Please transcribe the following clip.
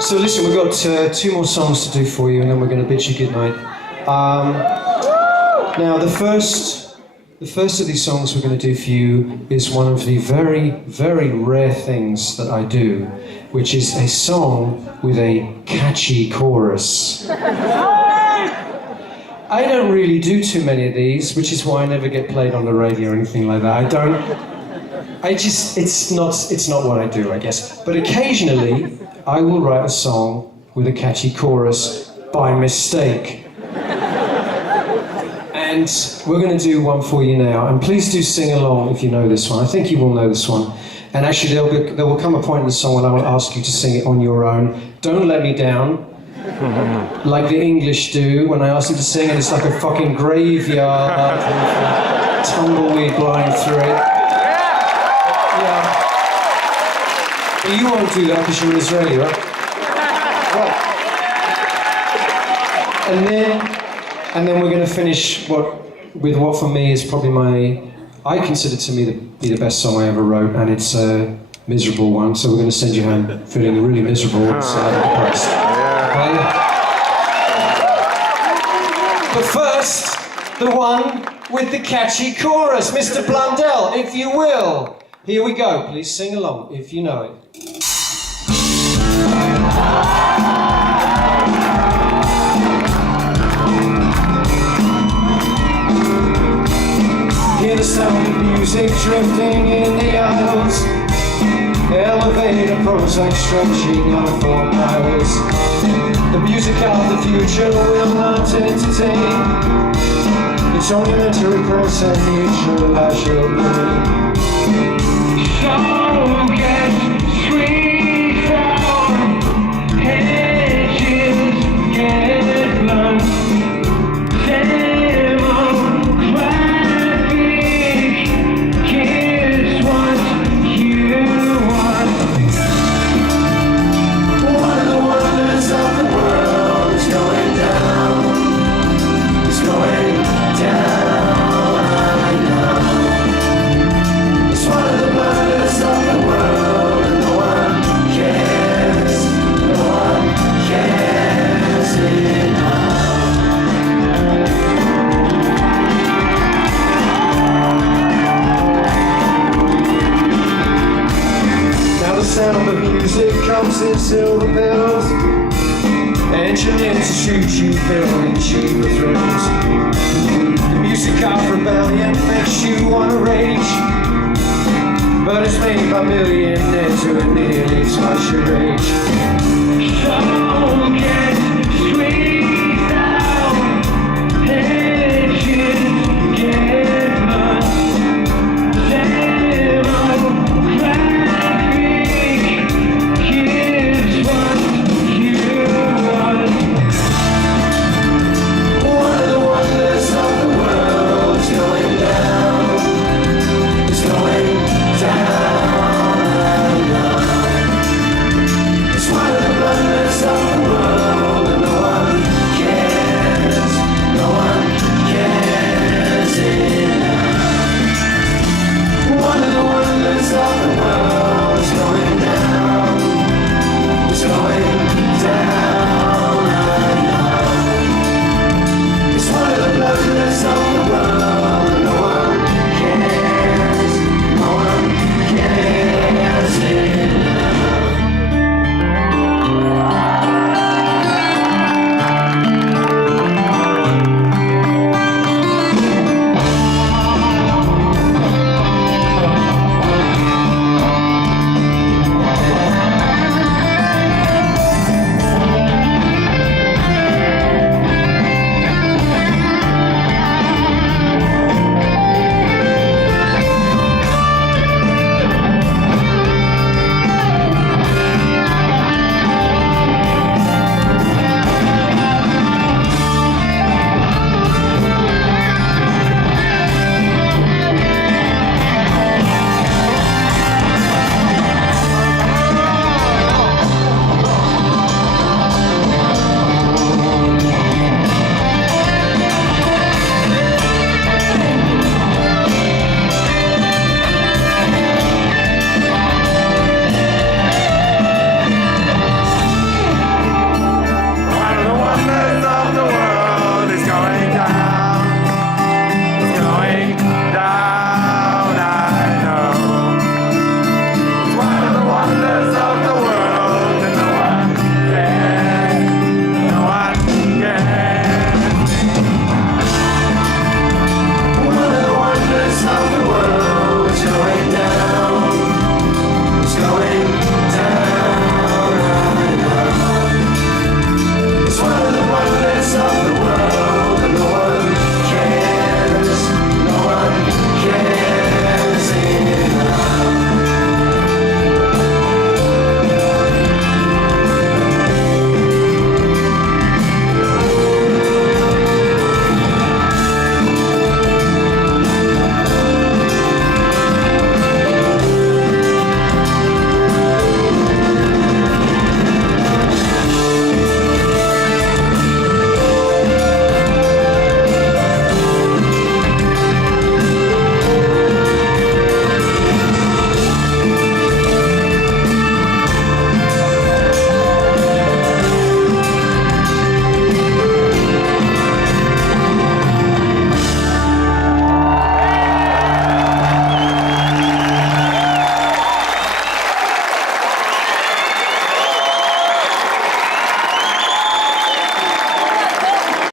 So listen, we've got 2 more songs to do for you, and then we're going to bid you goodnight. Now, the first of these songs we're going to do for you is one of the very, very rare things that I do, which is a song with a catchy chorus. I don't really do too many of these, which is why I never get played on the radio or anything like that. It's not what I do, I guess. But occasionally, I will write a song with a catchy chorus by mistake. And we're going to do one for you now. And please do sing along if you know this one. I think you will know this one. And actually, there will come a point in the song when I will ask you to sing it on your own. Don't let me down, like the English do when I ask them to sing, and it's like a fucking graveyard, tumbleweed blowing through it. Yeah. But you won't do that because you're Israeli, right? Right. And then we're going to finish with what for me is probably I consider to me be the best song I ever wrote, and it's a miserable one, so we're going to send you home feeling really miserable and depressed. Okay? But first, the one with the catchy chorus, Mr. Blundell, if you will. Here we go, please sing along if you know it. Hear the sound of music drifting in the aisles, elevator Muzak stretching on 4 miles. The music of the future will not entertain. It's only meant to repress and neutralize your brain. So get sweet sour, hedges get blunt. The sound of music comes in silver bells, engineered to shoot you, filling cheaper thrills. The music of rebellion makes you wanna rage, but it's made by millionaires who are nearly twice your age.